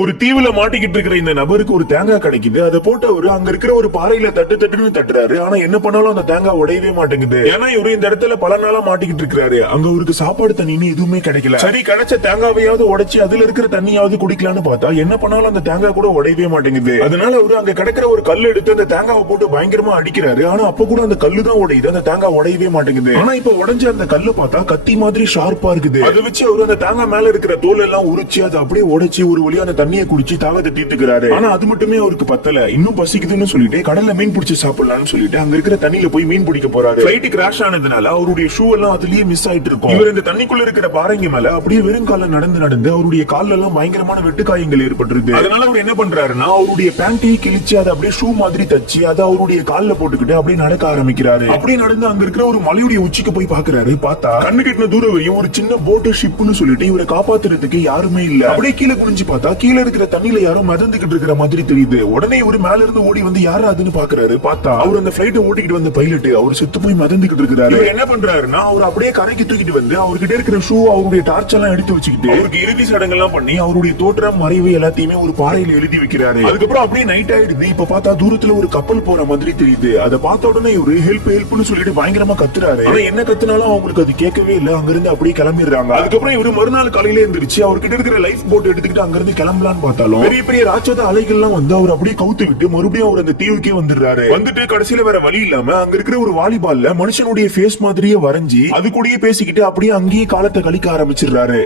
ஒரு தீவுல மாட்டிக்கிட்டு இருக்கிற இந்த நபருக்கு ஒரு தேங்காய் கிடைக்குது. அதை போட்டு அவரு அங்க இருக்கிற ஒரு பாறையில தட்டுன்னு தட்டுறாரு. ஆனா என்ன பண்ணாலும் அந்த தேங்காய் உடையவே மாட்டேங்குது. ஏன்னா இவரு இந்த இடத்துல பல நாளா மாட்டிக்கிட்டு இருக்காரு. அங்க அவருக்கு சாப்பாடு தண்ணின்னு எதுவுமே கிடைக்கல. சரி, கிடைச்ச தேங்காவையாவது உடைச்சு அதுல இருக்கிற தண்ணியாவது குடிக்கலான்னு பார்த்தா என்ன பண்ணாலும் அந்த தேங்காய் கூட உடையவே மாட்டேங்குது. அதனால அவரு அங்க கிடைக்கிற ஒரு கல் எடுத்து அந்த தேங்காவை போட்டு பயங்கரமா அடிக்கிறாரு. ஆனா அப்ப கூட அந்த கல்லு தான் உடையுது, அந்த தேங்காய் உடையவே மாட்டேங்குது. ஆனா இப்ப உடைஞ்ச அந்த கல்லு பார்த்தா கத்தி மாதிரி ஷார்ப்பா இருக்குது. அதை வச்சு அவரு அந்த தேங்காய் மேல இருக்கிற தோல் எல்லாம் உரிச்சு அதை அப்படியே உடைச்சு ஒரு வழியா அந்த தண்ணியை குடிச்சு தாகத்தை தீர்த்துக்கிறாரு. ஆனா அது மட்டுமே அவருக்கு பத்தல. இன்னும் பசிக்குதுன்னு சொல்லிட்டு கடல்ல மீன் பிடிச்சு சாப்பிடலாம்னு சொல்லிட்டு அங்க இருக்கிற தண்ணியில போய் மீன் பிடிக்க போறாரு. பிளைட் கிராஷ் ஆனதுனால அவருடைய ஷூ எல்லாம் அதுலயே மிஸ் ஆயிட்டு இருக்கும். இவர் இந்த தண்ணிக்குள்ள இருக்கிற பாறைங்க மேல அப்படியே வெறும் கால நடந்து அவருடைய கால்ல எல்லாம் பயங்கரமான வெட்டுக்காயங்கள் ஏற்பட்டுருது. அதனால அவர் என்ன பண்றாருன்னா அவருடைய பேண்டையை கிழிச்சு அதை அப்படியே ஷூ மாதிரி தச்சு அதை அவருடைய கால்ல போட்டுக்கிட்டு அப்படியே நடக்க ஆரம்பிக்கிறாரு. அப்படியே நடந்து அங்க இருக்கிற ஒரு மலையுடைய உச்சிக்கு போய் பாக்குறாரு. பார்த்தா கண்ணு கெட்டின தூரம் வரையும் ஒரு சின்ன போட்டு ஷிப்னு சொல்லிட்டு இவரை காப்பாத்துறதுக்கு யாருமே இல்ல. அப்படியே கீழே குனிஞ்சு பார்த்தா கீழே இருக்கிற தண்ணியில யாரோ மிதந்துகிட்டு இருக்கிற மாதிரி தெரியுது. உடனே ஒரு மேல இருந்து ஓடி வந்து யாரு அதுன்னு பாக்குறாரு. பார்த்தா அவர் அந்த பிளைட்டை ஓட்டிக்கிட்டு வந்த பைலட். அவர் செத்து போய் மிதந்துகிட்டு இருக்கிறாரு. இவர் என்ன பண்றாருன்னா அவர் அப்படியே கரைக்கு தூக்கிட்டு வந்து அவர்கிட்ட இருக்கிற ஷூ அவருடைய டார்ச் எல்லாம் எடுத்து வச்சுக்கிட்டு அவருக்கு இறுதி சடங்கெல்லாம் பண்ணி அவருடைய தோற்றம் மறைவு எல்லாத்தையுமே ஒரு பாறையில எழுதி வைக்கிறாரு. அதுக்கப்புறம் அப்படியே நைட் ஆயிடுது. இப்ப பார்த்தா தூரத்துல ஒரு கப்பல் போற மாதிரி தெரியுது. அதை பார்த்த உடனே இவரு ஹெல்ப்னு சொல்லிட்டு பயங்கரமா கத்துறாரு. ஆனா என்ன கத்துனாலும் அவங்களுக்கு அது கேட்கவே இல்ல. அங்க இருந்து அப்படியே கிளம்பிடுறாங்க. அதுக்கப்புறம் இவரு மறுநாள் காலையில எந்திரிச்சு அவர்கிட்ட இருக்கிற லைஃப் போட் எடுத்துக்கிட்டு அங்க இருந்து கிளம்பலான்னு பார்த்தாலும் பெரிய பெரிய ராட்சத அலைகள் எல்லாம் வந்து அவர் அப்படியே கவுத்து விட்டு மறுபடியும் அவர் அந்த தீவுக்கே வந்துடுறாரு. வந்துட்டு கடைசியில வேற வழி இல்லாம அங்க இருக்கிற ஒரு வாலிபால்ல மனுஷனுடைய ஃபேஸ் மாதிரியே வரைஞ்சி அது கூடயே பேசிக்கிட்டு அப்படியே அங்கேயே காலத்தை கழிக்க ஆரம்பிச்சிடுறாரு.